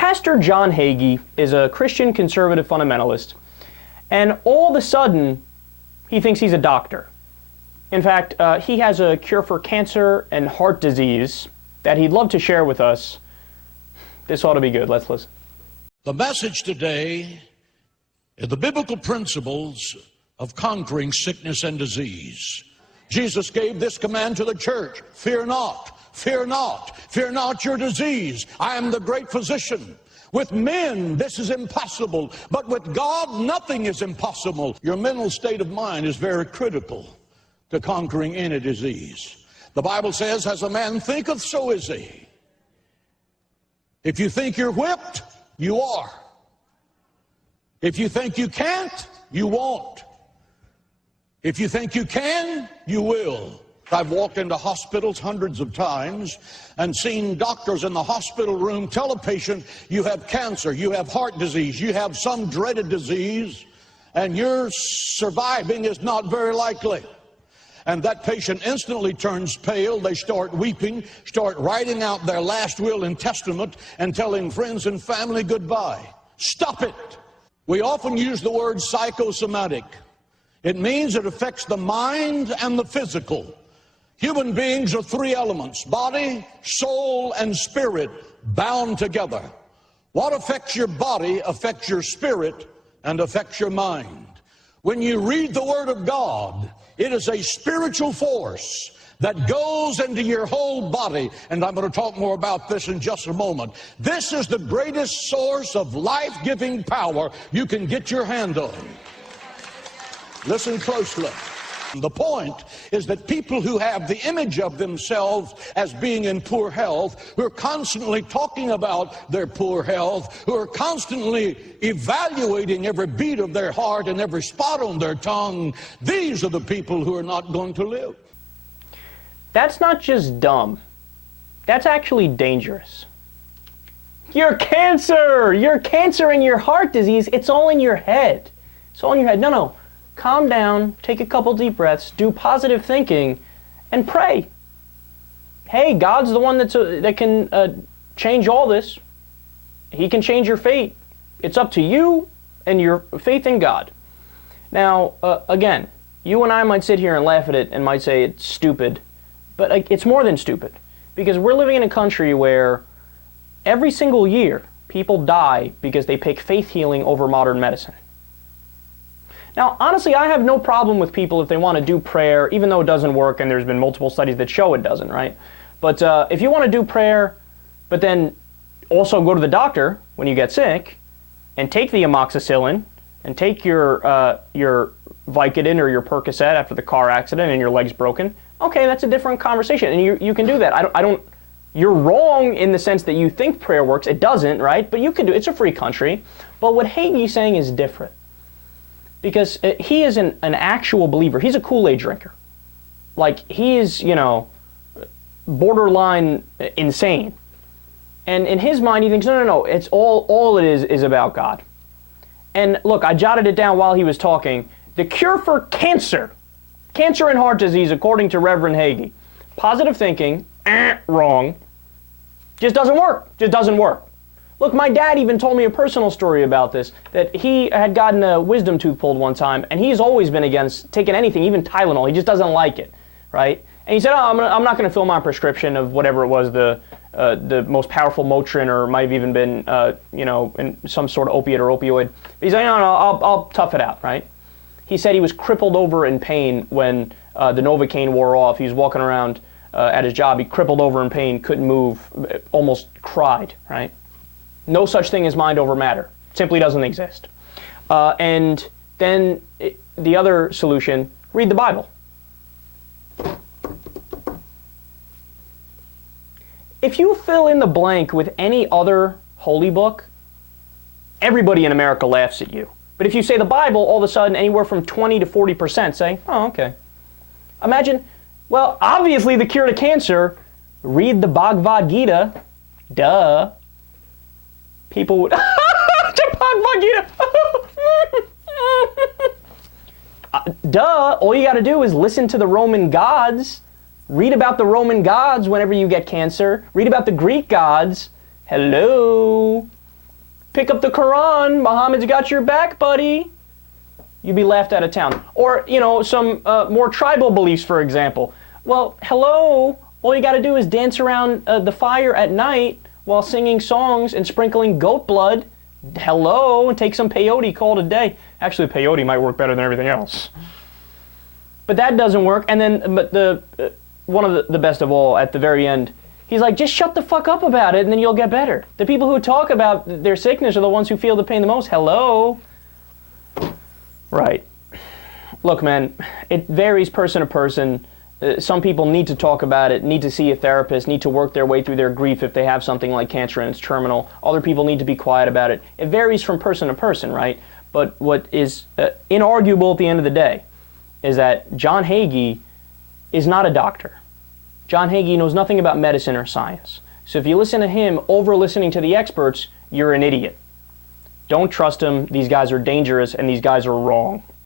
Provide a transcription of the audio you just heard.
Pastor John Hagee is a Christian conservative fundamentalist, and all of a sudden, he thinks he's a doctor. In fact, he has a cure for cancer and heart disease that he'd love to share with us. This ought to be good. Let's listen. The message today is the biblical principles of conquering sickness and disease. Jesus gave this command to the church: fear not, fear not, fear not your disease. I am the great physician. With men, this is impossible, but with God, nothing is impossible. Your mental state of mind is very critical to conquering any disease. The Bible says, as a man thinketh, so is he. If you think you're whipped, you are. If you think you can't, you won't. If you think you can, you will. I've walked into hospitals hundreds of times and seen doctors in the hospital room tell a patient, you have cancer, you have heart disease, you have some dreaded disease, and your surviving is not very likely. And that patient instantly turns pale. They start weeping, start writing out their last will and testament and telling friends and family goodbye. Stop it. We often use the word psychosomatic. It means it affects the mind and the physical. Human beings are three elements: body, soul, and spirit, bound together. What affects your body affects your spirit and affects your mind. When you read the Word of God, it is a spiritual force that goes into your whole body, and I'm going to talk more about this in just a moment. This is the greatest source of life-giving power you can get your hand on. Listen closely. The point is that people who have the image of themselves as being in poor health, who are constantly talking about their poor health, who are constantly evaluating every beat of their heart and every spot on their tongue, these are the people who are not going to live. That's not just dumb. That's actually dangerous. Your cancer and your heart disease, it's all in your head. It's all in your head. No. Calm down, take a couple deep breaths, do positive thinking, and pray. Hey, God's the one that can change all this. He can change your fate. It's up to you and your faith in God. Now, again, you and I might sit here and laugh at it and might say it's stupid, but it's more than stupid, because we're living in a country where every single year people die because they pick faith healing over modern medicine. Now, honestly, I have no problem with people if they want to do prayer, even though it doesn't work, and there's been multiple studies that show it doesn't, right? But if you want to do prayer, but then also go to the doctor when you get sick, and take the amoxicillin, and take your Vicodin or your Percocet after the car accident and your leg's broken, okay, that's a different conversation, and you can do that. I don't. You're wrong in the sense that you think prayer works. It doesn't, right? But you can do it. It's a free country. But what Hagee's saying is different. Because he is an actual believer. He's a Kool-Aid drinker. Like, he is, borderline insane. And in his mind, he thinks, no, it's all it is about God. And look, I jotted it down while he was talking. The cure for cancer and heart disease, according to Reverend Hagee, positive thinking, wrong, just doesn't work. Look, my dad even told me a personal story about this, that he had gotten a wisdom tooth pulled one time, and he's always been against taking anything, even Tylenol. He just doesn't like it, right? And he said, I'm not going to fill my prescription of whatever it was, the most powerful Motrin, or might have even been, in some sort of opiate or opioid. He's like, no, I'll tough it out, right? He said he was crippled over in pain when the Novocaine wore off. He was walking around at his job. He crippled over in pain, couldn't move, almost cried, right? No such thing as mind over matter. Simply doesn't exist. And then the other solution, read the Bible. If you fill in the blank with any other holy book, everybody in America laughs at you. But if you say the Bible, all of a sudden anywhere from 20 to 40% say, oh, okay. Imagine, well, obviously the cure to cancer, read the Bhagavad Gita. Duh. People would, duh, all you got to do is listen to the Roman gods. Read about the Roman gods whenever you get cancer. Read about the Greek gods. Hello. pick up the Quran. Muhammad's got your back, buddy. You'd be laughed out of town. Or, some more tribal beliefs, for example. Well, hello. All you got to do is dance around the fire at night while singing songs and sprinkling goat blood. Hello, and take some peyote, call it a day. Actually, peyote might work better than everything else. But that doesn't work. And then, one of the best of all, at the very end, he's like, just shut the fuck up about it and then you'll get better. The people who talk about their sickness are the ones who feel the pain the most. Hello? Right. Look, man, it varies person to person. Some people need to talk about it, need to see a therapist, need to work their way through their grief if they have something like cancer and it's terminal. Other people need to be quiet about it. It varies from person to person, right? But what is inarguable at the end of the day is that John Hagee is not a doctor. John Hagee knows nothing about medicine or science. So if you listen to him over listening to the experts, you're an idiot. Don't trust him. These guys are dangerous and these guys are wrong.